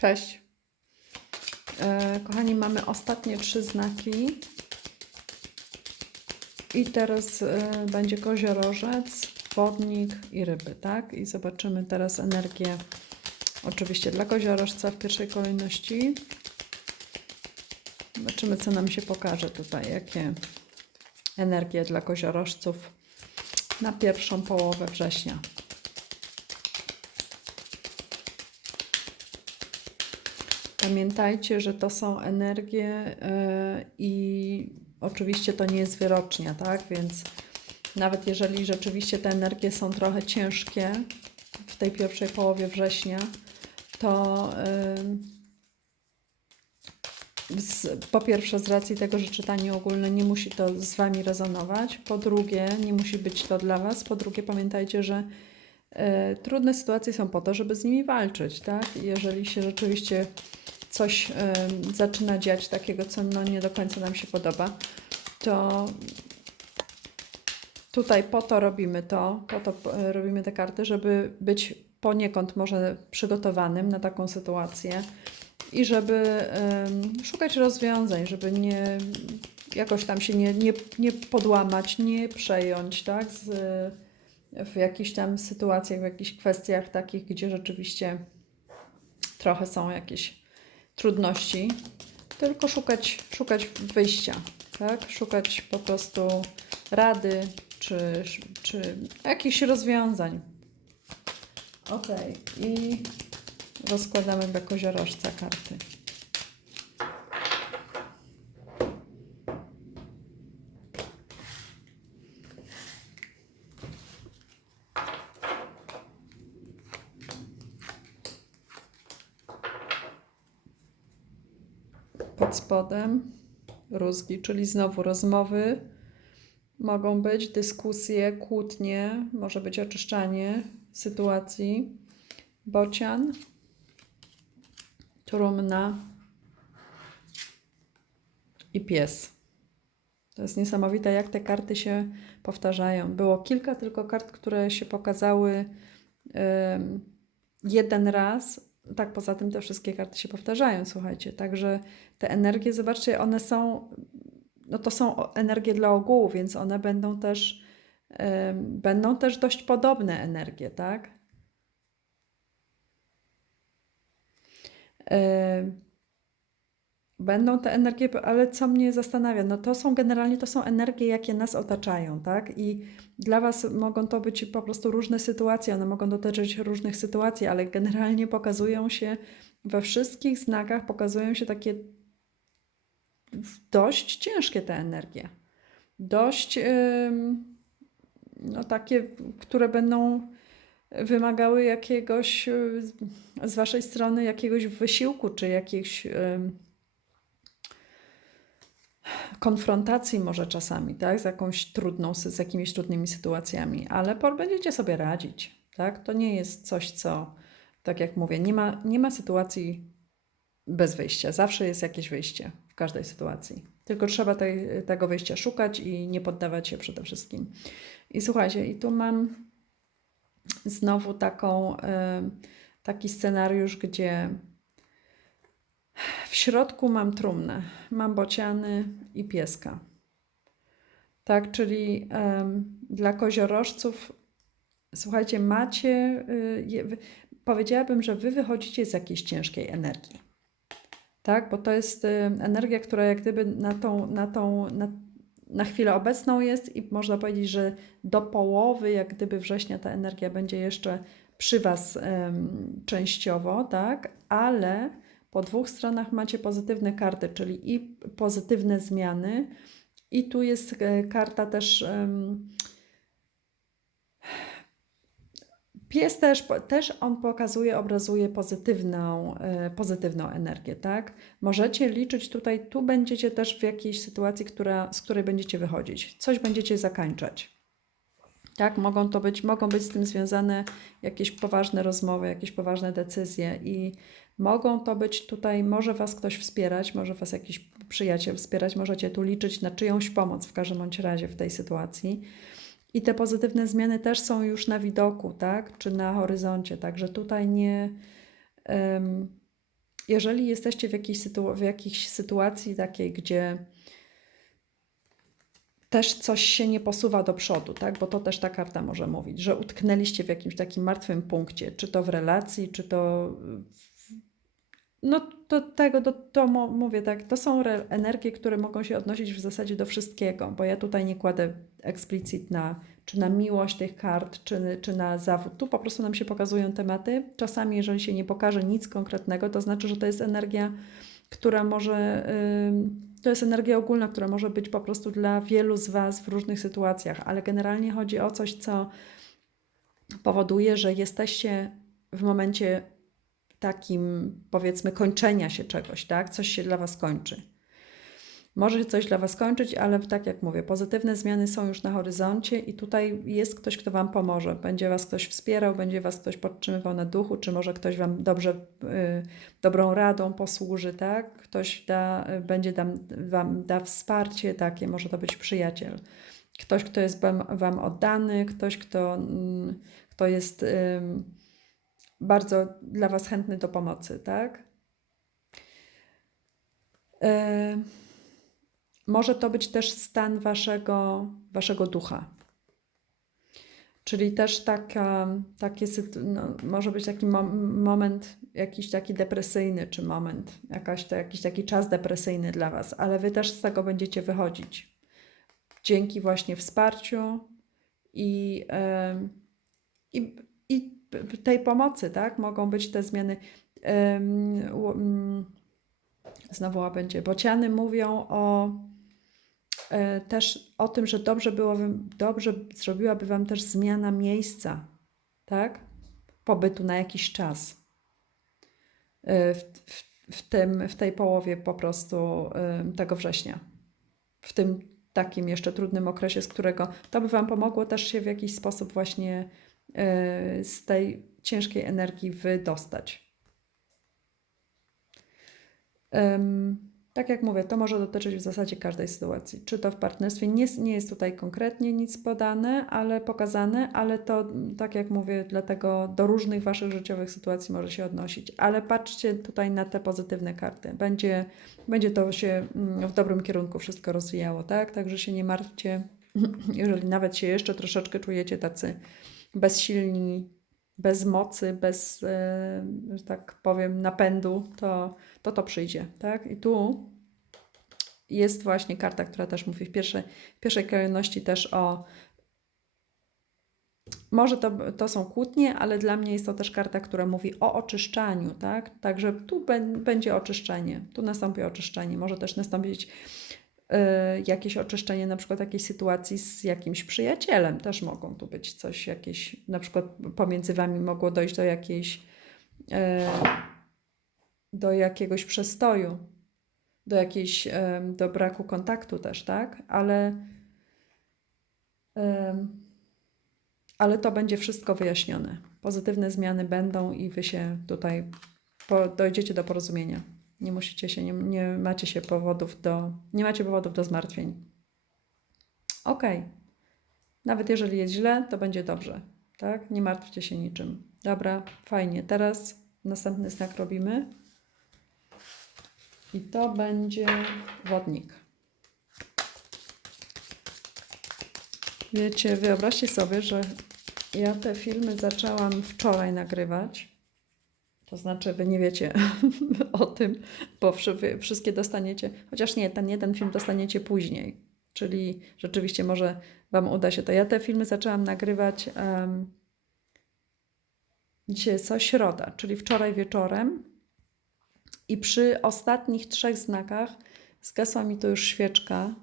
Cześć. E, kochani, mamy ostatnie trzy znaki. I teraz e, będzie koziorożec, wodnik i ryby, tak? I zobaczymy teraz energię, oczywiście dla koziorożca w pierwszej kolejności. Zobaczymy, co nam się pokaże tutaj, jakie energie dla koziorożców na pierwszą połowę września. Pamiętajcie, że to są energie yy, i oczywiście to nie jest wyrocznia, tak? Więc nawet jeżeli rzeczywiście te energie są trochę ciężkie w tej pierwszej połowie września, to z, po pierwsze z racji tego, że czytanie ogólne nie musi to z Wami rezonować, po drugie nie musi być to dla Was, po drugie pamiętajcie, że yy, trudne sytuacje są po to, żeby z nimi walczyć, tak? Jeżeli się rzeczywiście coś y, zaczyna dziać takiego, co no nie do końca nam się podoba, to tutaj po to robimy to, po to y, robimy te karty, żeby być poniekąd może przygotowanym na taką sytuację i żeby y, szukać rozwiązań, żeby nie jakoś tam się nie, nie, nie podłamać, nie przejąć, tak, z, w jakichś tam sytuacjach, w jakichś kwestiach takich, gdzie rzeczywiście trochę są jakieś trudności, tylko szukać, szukać wyjścia, tak? Szukać po prostu rady czy, czy jakichś rozwiązań. Ok, i rozkładamy dla koziorożca karty. pod spodem rózgi, czyli znowu rozmowy mogą być, dyskusje, kłótnie, może być oczyszczanie sytuacji, bocian, trumna i pies. To jest niesamowite, jak te karty się powtarzają. Było kilka tylko kart, które się pokazały jeden raz, tak, poza tym te wszystkie karty się powtarzają, słuchajcie. Także te energie, zobaczcie, one są, no to są energie dla ogółu, więc one będą też, yy, będą też dość podobne energie, tak? Yy, Będą te energie, ale co mnie zastanawia, no to są generalnie to są energie, jakie nas otaczają, tak? I dla Was mogą to być po prostu różne sytuacje, one mogą dotyczyć różnych sytuacji, ale generalnie pokazują się we wszystkich znakach, pokazują się takie dość ciężkie te energie. Dość, no takie, które będą wymagały jakiegoś z Waszej strony jakiegoś wysiłku, czy jakichś konfrontacji może czasami, tak, z jakąś trudną, z jakimiś trudnymi sytuacjami, ale będziecie sobie radzić, tak? To nie jest coś, co, tak jak mówię, nie ma, nie ma sytuacji bez wyjścia. Zawsze jest jakieś wyjście w każdej sytuacji. Tylko trzeba tego wyjścia szukać i nie poddawać się przede wszystkim. I słuchajcie, i tu mam znowu taką, taki scenariusz, gdzie w środku mam trumnę, mam bociany i pieska. Tak, czyli um, dla koziorożców, słuchajcie, macie, y, powiedziałabym, że wy wychodzicie z jakiejś ciężkiej energii. Tak, bo to jest y, energia, która jak gdyby na tą, na tą, na, na chwilę obecną jest i można powiedzieć, że do połowy, jak gdyby września ta energia będzie jeszcze przy Was częściowo, tak, ale po dwóch stronach macie pozytywne karty, czyli i pozytywne zmiany, i tu jest e, karta też. Pies też, też on pokazuje, obrazuje pozytywną, e, pozytywną energię, tak? Możecie liczyć tutaj, tu będziecie też w jakiejś sytuacji, która, z której będziecie wychodzić. Coś będziecie zakańczać. Tak, mogą to być, mogą być z tym związane jakieś poważne rozmowy, jakieś poważne decyzje i Mogą to być tutaj, może Was ktoś wspierać, może Was jakiś przyjaciel wspierać, możecie tu liczyć na czyjąś pomoc w każdym bądź razie w tej sytuacji. I te pozytywne zmiany też są już na widoku, tak? Czy na horyzoncie, także tutaj nie. Um, jeżeli jesteście w jakiejś, sytu- w jakiejś sytuacji takiej, gdzie też coś się nie posuwa do przodu, tak? Bo to też ta karta może mówić, że utknęliście w jakimś takim martwym punkcie, czy to w relacji, czy to. No, do tego, do, to mówię tak, to są energie, które mogą się odnosić w zasadzie do wszystkiego, bo ja tutaj nie kładę eksplicit na, czy na miłość tych kart, czy, czy na zawód. Tu po prostu nam się pokazują tematy. Czasami, jeżeli się nie pokaże nic konkretnego, to znaczy, że to jest energia, która może. ym, to jest energia ogólna, która może być po prostu dla wielu z Was w różnych sytuacjach, ale generalnie chodzi o coś, co powoduje, że jesteście w momencie takim, powiedzmy, kończenia się czegoś, tak? Coś się dla Was kończy. Może coś dla Was kończyć, ale tak jak mówię, pozytywne zmiany są już na horyzoncie i tutaj jest ktoś, kto Wam pomoże. Będzie Was ktoś wspierał, będzie Was ktoś podtrzymywał na duchu, czy może ktoś Wam dobrze, y, dobrą radą posłuży, tak? Ktoś da, y, będzie dam, Wam da wsparcie takie, może to być przyjaciel. Ktoś, kto jest wam, oddany, ktoś, kto, mm, kto jest ym, bardzo dla Was chętny do pomocy, tak? E, może to być też stan waszego, waszego ducha. Czyli też taka, takie, no, może być taki mom- moment, jakiś taki depresyjny, czy moment, jakaś, to, jakiś taki czas depresyjny dla Was, ale Wy też z tego będziecie wychodzić. Dzięki właśnie wsparciu i, i, i tej pomocy, tak? Mogą być te zmiany. mm, Znowu łabędzie. Bociany mówią o też o tym, że dobrze byłoby, dobrze zrobiłaby Wam też zmiana miejsca, tak? Pobytu na jakiś czas. E, W, w, w, tym, w tej połowie po prostu e, tego września. W tym takim jeszcze trudnym okresie, z którego to by Wam pomogło też się w jakiś sposób właśnie e, z tej ciężkiej energii wydostać. Tak jak mówię, to może dotyczyć w zasadzie każdej sytuacji. Czy to w partnerstwie, nie, nie jest tutaj konkretnie nic podane, ale pokazane, ale to, tak jak mówię, dlatego do różnych Waszych życiowych sytuacji może się odnosić. Ale patrzcie tutaj na te pozytywne karty. Będzie, będzie to się mm, w dobrym kierunku wszystko rozwijało, tak? Także się nie martwcie, jeżeli nawet się jeszcze troszeczkę czujecie tacy bezsilni, bez mocy, bez, e, że tak powiem, napędu, to to, to przyjdzie, tak? I tu jest właśnie karta, która też mówi w pierwszej, w pierwszej kolejności też o. Może to, to są kłótnie, ale dla mnie jest to też karta, która mówi o oczyszczaniu, tak? Także tu bę- będzie oczyszczenie, tu nastąpi oczyszczenie. Może też nastąpić y, jakieś oczyszczenie, na przykład jakiejś sytuacji z jakimś przyjacielem. Też mogą tu być coś jakieś, na przykład pomiędzy wami mogło dojść do jakiejś. y, do jakiegoś przestoju, do jakiejś, do braku kontaktu też, tak? Ale, ale to będzie wszystko wyjaśnione. Pozytywne zmiany będą i wy się tutaj po, dojdziecie do porozumienia. Nie musicie się, nie, nie macie się powodów do, nie macie powodów do zmartwień. Okej. Nawet jeżeli jest źle, to będzie dobrze, tak? Nie martwcie się niczym. Dobra, fajnie. Teraz następny znak robimy. I to będzie wodnik. Wiecie, wyobraźcie sobie, że ja te filmy zaczęłam wczoraj nagrywać. To znaczy, wy nie wiecie o tym, bo wszystkie dostaniecie, chociaż nie, ten jeden film dostaniecie później. Czyli rzeczywiście może Wam uda się to. Ja te filmy zaczęłam nagrywać em, dzisiaj co? Środa, czyli wczoraj wieczorem. I przy ostatnich trzech znakach zgasła mi to już świeczka.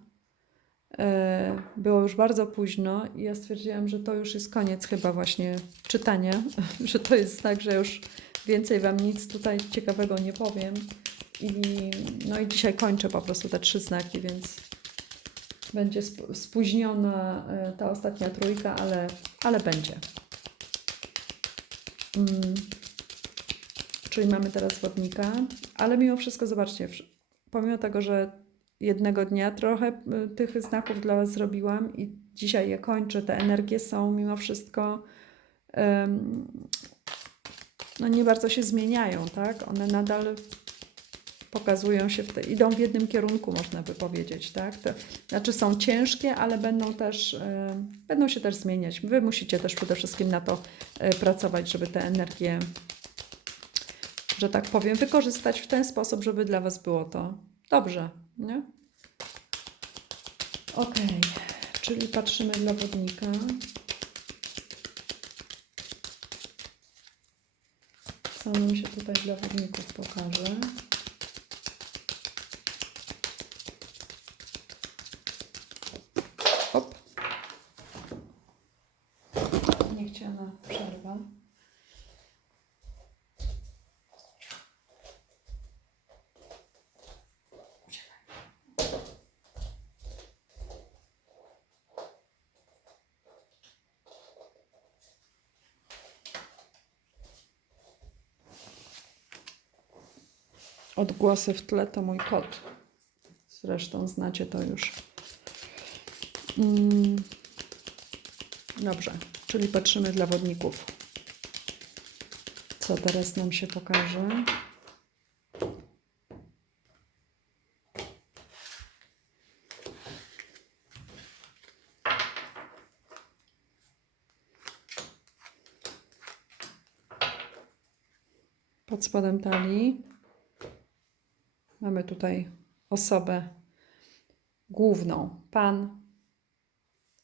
E, Było już bardzo późno i ja stwierdziłam, że to już jest koniec chyba właśnie czytania, że to jest znak, że już więcej Wam nic tutaj ciekawego nie powiem. I, no i dzisiaj kończę po prostu te trzy znaki, więc będzie sp- spóźniona e, ta ostatnia trójka, ale, ale będzie. Mm. Czyli mamy teraz wodnika, ale mimo wszystko zobaczcie, pomimo tego, że jednego dnia trochę y, tych znaków dla Was zrobiłam i dzisiaj je kończę, te energie są mimo wszystko em, no nie bardzo się zmieniają, tak? One nadal pokazują się, w te, idą w jednym kierunku, można by powiedzieć, tak? To, znaczy są ciężkie, ale będą też, e, będą się też zmieniać. Wy musicie też przede wszystkim na to e, pracować, żeby te energie, że tak powiem, wykorzystać w ten sposób, żeby dla Was było to dobrze, nie? Ok, czyli patrzymy dla wodnika. Co nam się tutaj dla wodników pokaże? Odgłosy w tle to mój kot. Zresztą znacie to już. Mm. Dobrze, czyli patrzymy dla wodników. Co teraz nam się pokaże? Pod spodem talii mamy tutaj osobę główną, pan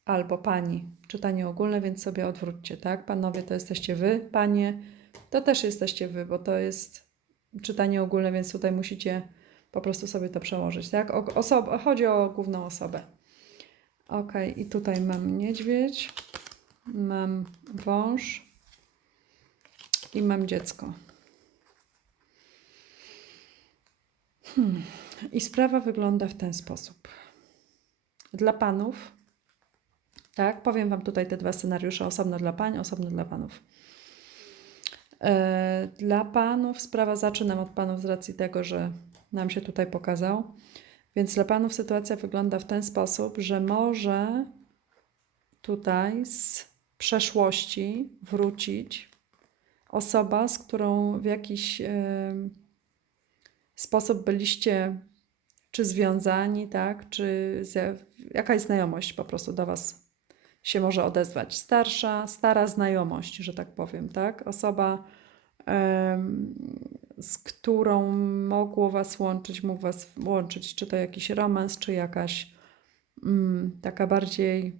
albo pani. Czytanie ogólne, więc sobie odwróćcie, tak? Panowie to jesteście wy, panie to też jesteście wy, bo to jest czytanie ogólne, więc tutaj musicie po prostu sobie to przełożyć, tak? O, osob- chodzi o główną osobę. Ok, i tutaj mam niedźwiedź, mam wąż i mam dziecko. Hmm. I sprawa wygląda w ten sposób. Dla panów, tak, powiem Wam tutaj te dwa scenariusze, osobno dla pań, osobno dla panów. E, Dla panów sprawa zaczynam od panów z racji tego, że nam się tutaj pokazał. Więc dla panów sytuacja wygląda w ten sposób, że może tutaj z przeszłości wrócić osoba, z którą w jakiś em, sposób byliście czy związani, tak, czy z, jakaś znajomość po prostu do Was się może odezwać. Starsza, stara znajomość, że tak powiem, tak? Osoba, z którą mogło Was łączyć, mógł Was łączyć, czy to jakiś romans, czy jakaś mm, taka bardziej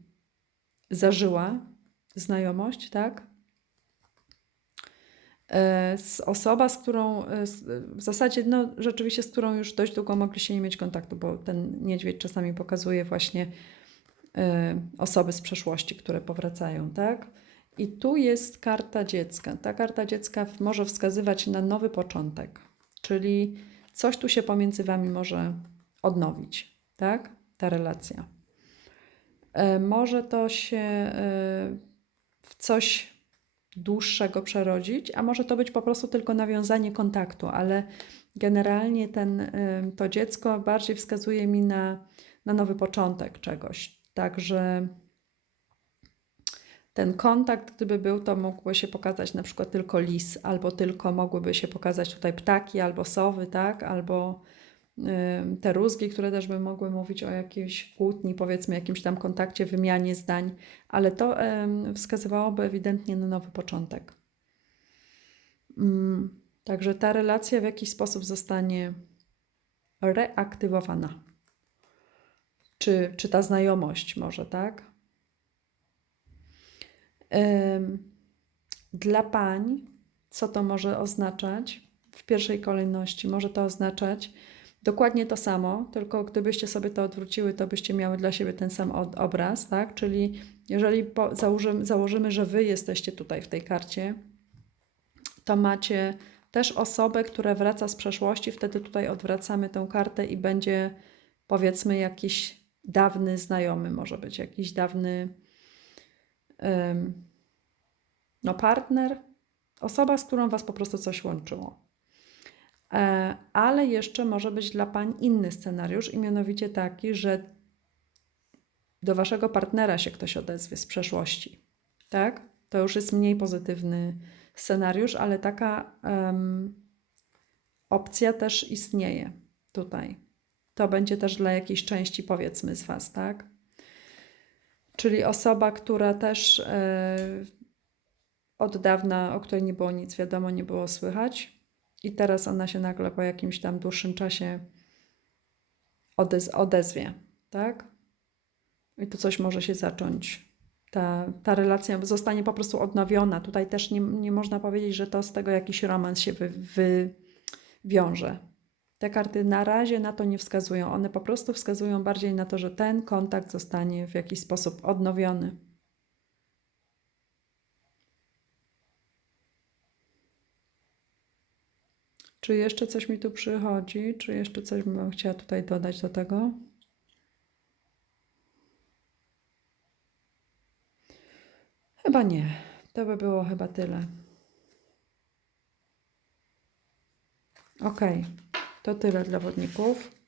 zażyła znajomość, tak? E, z osoba, z którą e, w zasadzie, no rzeczywiście, z którą już dość długo mogliście nie mieć kontaktu, bo ten niedźwiedź czasami pokazuje właśnie e, osoby z przeszłości, które powracają, tak? I tu jest karta dziecka. Ta karta dziecka może wskazywać na nowy początek, czyli coś tu się pomiędzy Wami może odnowić, tak? Ta relacja. Może to się w coś dłuższego przerodzić, a może to być po prostu tylko nawiązanie kontaktu, ale generalnie ten, y, to dziecko bardziej wskazuje mi na, na nowy początek czegoś. Także ten kontakt, gdyby był, to mógłby się pokazać na przykład tylko lis, albo tylko mogłyby się pokazać tutaj ptaki, albo sowy, tak, albo te rózgi, które też by mogły mówić o jakiejś kłótni, powiedzmy, jakimś tam kontakcie, wymianie zdań, ale to wskazywałoby ewidentnie na nowy początek. Mm, Także ta relacja w jakiś sposób zostanie reaktywowana. Czy, czy ta znajomość może, tak? Dla pań, co to może oznaczać? W pierwszej kolejności może to oznaczać dokładnie to samo, tylko gdybyście sobie to odwróciły, to byście miały dla siebie ten sam obraz, tak? Czyli jeżeli założymy, założymy, że wy jesteście tutaj w tej karcie, to macie też osobę, która wraca z przeszłości, wtedy tutaj odwracamy tę kartę i będzie powiedzmy jakiś dawny znajomy, może być jakiś dawny no partner, osoba, z którą was po prostu coś łączyło. E, Ale jeszcze może być dla pań inny scenariusz, i mianowicie taki, że do waszego partnera się ktoś odezwie z przeszłości. Tak? To już jest mniej pozytywny scenariusz, ale taka em, opcja też istnieje tutaj. To będzie też dla jakiejś części, powiedzmy, z Was, tak? Czyli osoba, która też e, od dawna, o której nie było nic wiadomo, nie było słychać, i teraz ona się nagle po jakimś tam dłuższym czasie odez odezwie, tak? I tu coś może się zacząć. Ta, ta relacja zostanie po prostu odnowiona. Tutaj też nie, nie można powiedzieć, że to z tego jakiś romans się wy, wywiąże. Te karty na razie na to nie wskazują. One po prostu wskazują bardziej na to, że ten kontakt zostanie w jakiś sposób odnowiony. Czy jeszcze coś mi tu przychodzi? Czy jeszcze coś bym chciała tutaj dodać do tego? Chyba nie. To by było chyba tyle. Ok, to tyle dla wodników.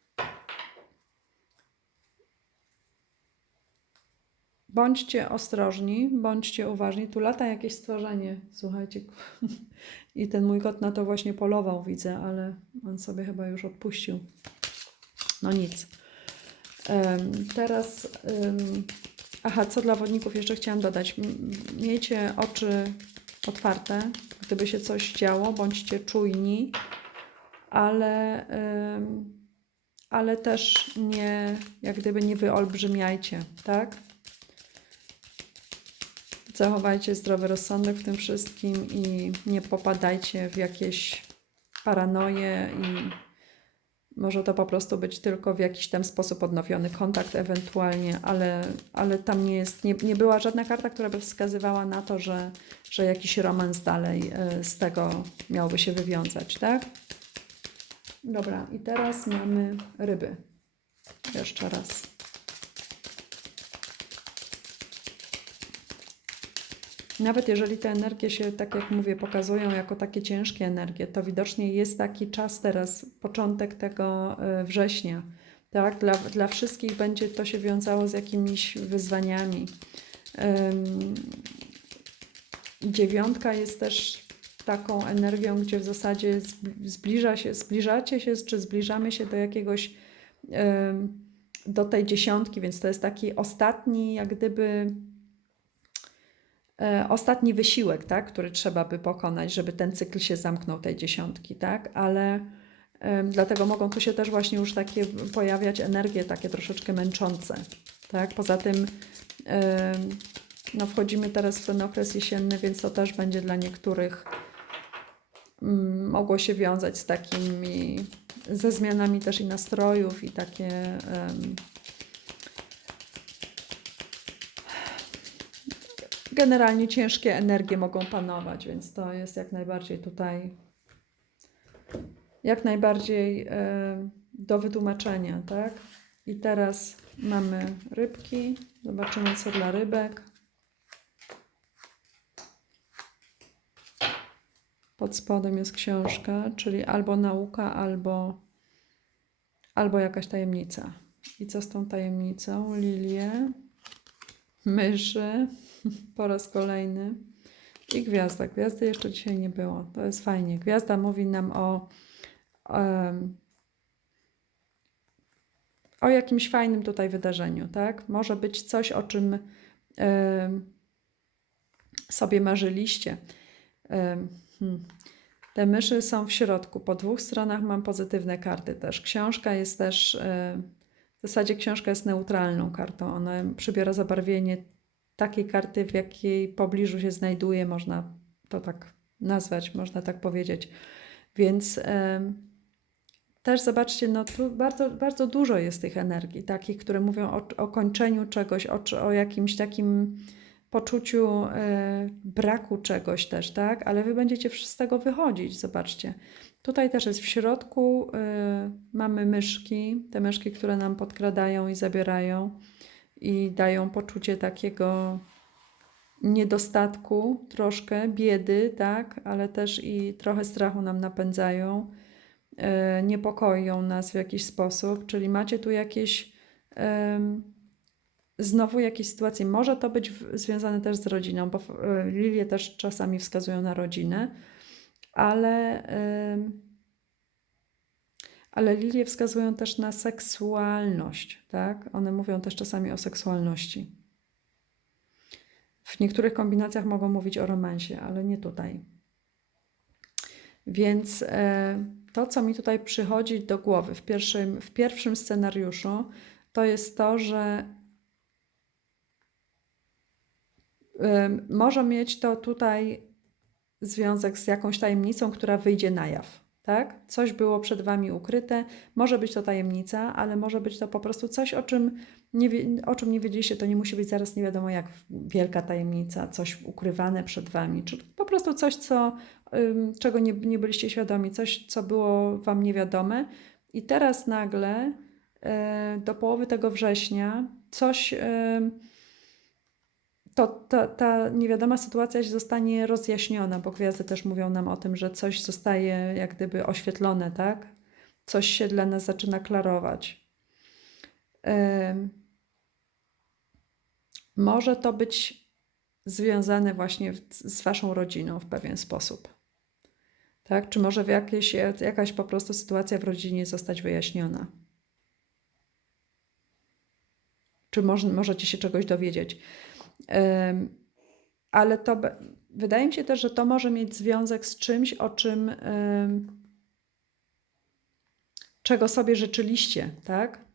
Bądźcie ostrożni, bądźcie uważni. Tu lata jakieś stworzenie, słuchajcie. I ten mój kot na to właśnie polował, widzę, ale on sobie chyba już odpuścił. No nic. Um, teraz, um, aha, co dla wodników jeszcze chciałam dodać. Miejcie oczy otwarte, gdyby się coś działo, bądźcie czujni, ale, um, ale też nie, jak gdyby nie wyolbrzymiajcie, tak? Zachowajcie zdrowy rozsądek w tym wszystkim i nie popadajcie w jakieś paranoje i może to po prostu być tylko w jakiś tam sposób odnowiony kontakt ewentualnie, ale, ale tam nie jest, nie, nie była żadna karta, która by wskazywała na to, że, że jakiś romans dalej e, z tego miałby się wywiązać, tak? Dobra, i teraz mamy ryby. Jeszcze raz. Nawet jeżeli te energie się, tak jak mówię, pokazują jako takie ciężkie energie, to widocznie jest taki czas teraz, początek tego e, września. Tak? Dla, dla wszystkich będzie to się wiązało z jakimiś wyzwaniami. Dziewiątka jest też taką energią, gdzie w zasadzie zbliża się, zbliżacie się, czy zbliżamy się do jakiegoś, do tej dziesiątki, więc to jest taki ostatni, jak gdyby ostatni wysiłek, tak, który trzeba by pokonać, żeby ten cykl się zamknął tej dziesiątki, tak, ale dlatego mogą tu się też właśnie już takie pojawiać energie takie troszeczkę męczące, tak, poza tym no wchodzimy teraz w ten okres jesienny, więc to też będzie dla niektórych mm, mogło się wiązać z takimi, ze zmianami też i nastrojów i takie generalnie ciężkie energie mogą panować, więc to jest jak najbardziej tutaj jak najbardziej e, do wytłumaczenia, tak? I teraz mamy rybki. Zobaczymy co dla rybek. Pod spodem jest książka, czyli albo nauka, albo, albo jakaś tajemnica. I co z tą tajemnicą? Lilie, myszy, po raz kolejny. I gwiazda. Gwiazdy jeszcze dzisiaj nie było. To jest fajnie. Gwiazda mówi nam o, um, o jakimś fajnym tutaj wydarzeniu, tak? Może być coś, o czym um, sobie marzyliście. Um, hmm. Te myszy są w środku. Po dwóch stronach mam pozytywne karty też. Książka jest też, w zasadzie książka jest neutralną kartą. Ona przybiera zabarwienie takiej karty, w jakiej pobliżu się znajduje, można to tak nazwać, można tak powiedzieć. Więc e, też zobaczcie, no tu bardzo, bardzo dużo jest tych energii, takich, które mówią o, o kończeniu czegoś, o, o jakimś takim poczuciu e, braku czegoś też, tak? Ale wy będziecie z tego wychodzić, zobaczcie. Tutaj też jest w środku, e, mamy myszki, te myszki, które nam podkradają i zabierają i dają poczucie takiego niedostatku, troszkę biedy, tak, ale też i trochę strachu nam napędzają, e, niepokoją nas w jakiś sposób, czyli macie tu jakieś e, znowu jakieś sytuacje. Może to być w, związane też z rodziną, bo e, lilie też czasami wskazują na rodzinę, ale Ale lilie wskazują też na seksualność, tak? One mówią też czasami o seksualności. W niektórych kombinacjach mogą mówić o romansie, ale nie tutaj. Więc e, to, co mi tutaj przychodzi do głowy w pierwszym, w pierwszym scenariuszu, to jest to, że może mieć to tutaj związek z jakąś tajemnicą, która wyjdzie na jaw. Tak? Coś było przed Wami ukryte, może być to tajemnica, ale może być to po prostu coś, o czym nie, o czym nie wiedzieliście. To nie musi być zaraz nie wiadomo jak wielka tajemnica, coś ukrywane przed Wami, czy po prostu coś, co, czego nie, nie byliście świadomi, coś, co było Wam niewiadome. I teraz nagle e, do połowy tego września coś to ta, ta niewiadoma sytuacja zostanie rozjaśniona, bo gwiazdy też mówią nam o tym, że coś zostaje jak gdyby oświetlone, tak? Coś się dla nas zaczyna klarować. może to być związane właśnie z Waszą rodziną w pewien sposób. Tak? Czy może w jakieś, jakaś po prostu sytuacja w rodzinie zostać wyjaśniona? Czy może, możecie się czegoś dowiedzieć? Ale to wydaje mi się też, że to może mieć związek z czymś, o czym czego sobie życzyliście, tak?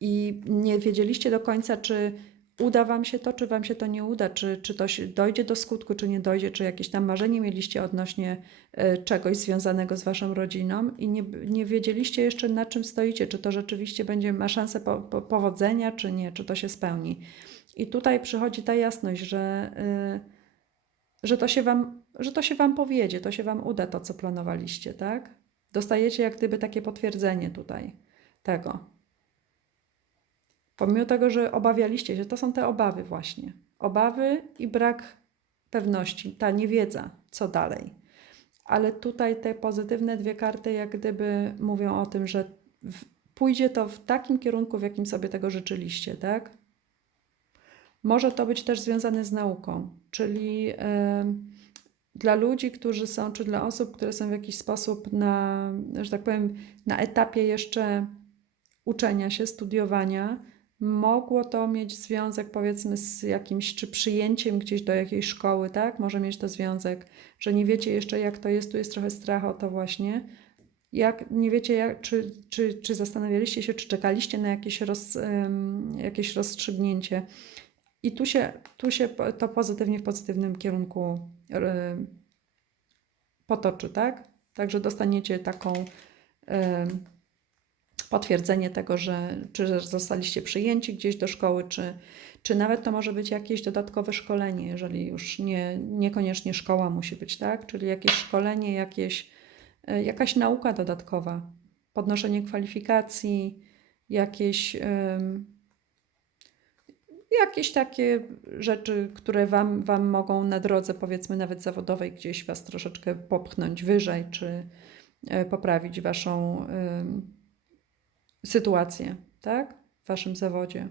I nie wiedzieliście do końca, czy uda Wam się to, czy Wam się to nie uda, czy, czy to dojdzie do skutku, czy nie dojdzie, czy jakieś tam marzenie mieliście odnośnie e, czegoś związanego z Waszą rodziną i nie, nie wiedzieliście jeszcze na czym stoicie, czy to rzeczywiście będzie, ma szansę po, po, powodzenia, czy nie, czy to się spełni. I tutaj przychodzi ta jasność, że, yy, że, to się wam, że to się Wam powiedzie, to się Wam uda to, co planowaliście, tak? Dostajecie jak gdyby takie potwierdzenie tutaj tego. Pomimo tego, że obawialiście się, to są te obawy właśnie. Obawy i brak pewności, ta niewiedza, co dalej. Ale tutaj te pozytywne dwie karty jak gdyby mówią o tym, że w, pójdzie to w takim kierunku, w jakim sobie tego życzyliście, tak? Może to być też związane z nauką, czyli dla ludzi, którzy są, czy dla osób, które są w jakiś sposób na, że tak powiem, na etapie jeszcze uczenia się, studiowania, mogło to mieć związek powiedzmy z jakimś, czy przyjęciem gdzieś do jakiejś szkoły, tak? Może mieć to związek, że nie wiecie jeszcze jak to jest, tu jest trochę strach o to właśnie. Jak, nie wiecie, jak, czy, czy, czy zastanawialiście się, czy czekaliście na jakieś, roz, jakieś rozstrzygnięcie, i tu się, tu się to pozytywnie w pozytywnym kierunku e, potoczy, tak? Także dostaniecie taką e, potwierdzenie tego, że czy zostaliście przyjęci gdzieś do szkoły, czy, czy nawet to może być jakieś dodatkowe szkolenie, jeżeli już nie, niekoniecznie szkoła musi być, tak? Czyli jakieś szkolenie, jakieś, e, jakaś nauka dodatkowa, podnoszenie kwalifikacji, jakieś jakieś takie rzeczy, które wam, wam mogą na drodze, powiedzmy nawet zawodowej, gdzieś Was troszeczkę popchnąć wyżej, czy e, poprawić Waszą sytuację, tak? W Waszym zawodzie.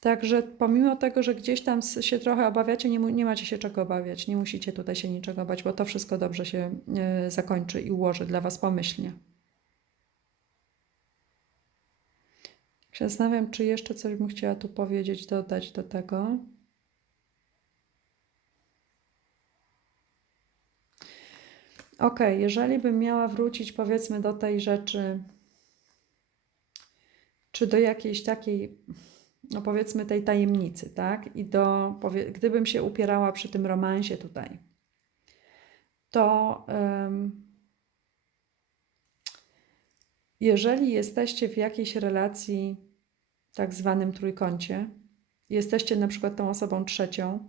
Także pomimo tego, że gdzieś tam się trochę obawiacie, nie, nie, macie się czego obawiać, nie musicie tutaj się niczego bać, bo to wszystko dobrze się y, zakończy i ułoży dla Was pomyślnie. Zastanawiam, czy jeszcze coś bym chciała tu powiedzieć, dodać do tego. Ok, jeżeli bym miała wrócić, powiedzmy, do tej rzeczy, czy do jakiejś takiej, no powiedzmy, tej tajemnicy, tak? I do, gdybym się upierała przy tym romansie tutaj, to. Um, jeżeli jesteście w jakiejś relacji, tak zwanym trójkącie, jesteście na przykład tą osobą trzecią,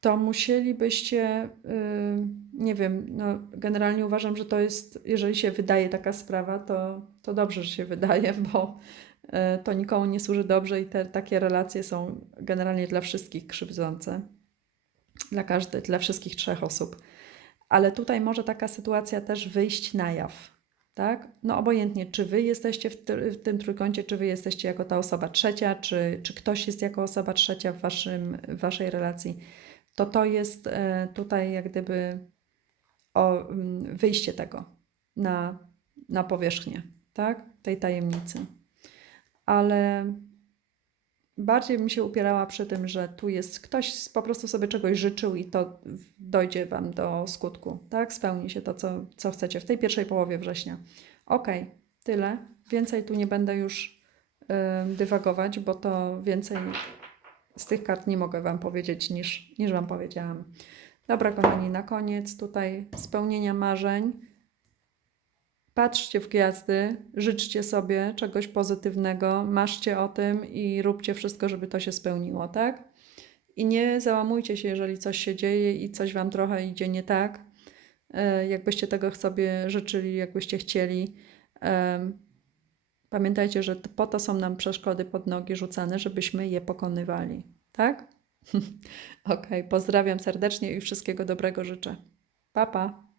to musielibyście, yy, nie wiem, no generalnie uważam, że to jest, jeżeli się wydaje taka sprawa, to, to dobrze, że się wydaje, bo yy, to nikomu nie służy dobrze i te takie relacje są generalnie dla wszystkich krzywdzące. Dla każdej, dla wszystkich trzech osób ale tutaj może taka sytuacja też wyjść na jaw. Tak? No obojętnie, czy wy jesteście w, w, tym trójkącie, czy wy jesteście jako ta osoba trzecia, czy, czy ktoś jest jako osoba trzecia w, waszym, w waszej relacji. to to jest e, tutaj jak gdyby o, wyjście tego na, na powierzchnię, tak? Tej tajemnicy. Ale bardziej bym się upierała przy tym, że tu jest ktoś po prostu sobie czegoś życzył i to dojdzie Wam do skutku, tak? Spełni się to, co, co chcecie w tej pierwszej połowie września. Okej, tyle. Więcej tu nie będę już y, dywagować, bo to więcej z tych kart nie mogę Wam powiedzieć niż, niż Wam powiedziałam. Dobra, kochani, na koniec tutaj spełnienia marzeń. Patrzcie w gwiazdy, życzcie sobie czegoś pozytywnego, marzcie o tym i róbcie wszystko, żeby to się spełniło, tak? I nie załamujcie się, jeżeli coś się dzieje i coś Wam trochę idzie nie tak, e, jakbyście tego sobie życzyli, jakbyście chcieli. Pamiętajcie, że po to są nam przeszkody pod nogi rzucane, żebyśmy je pokonywali, tak? Okej, pozdrawiam serdecznie i wszystkiego dobrego życzę. Pa, pa.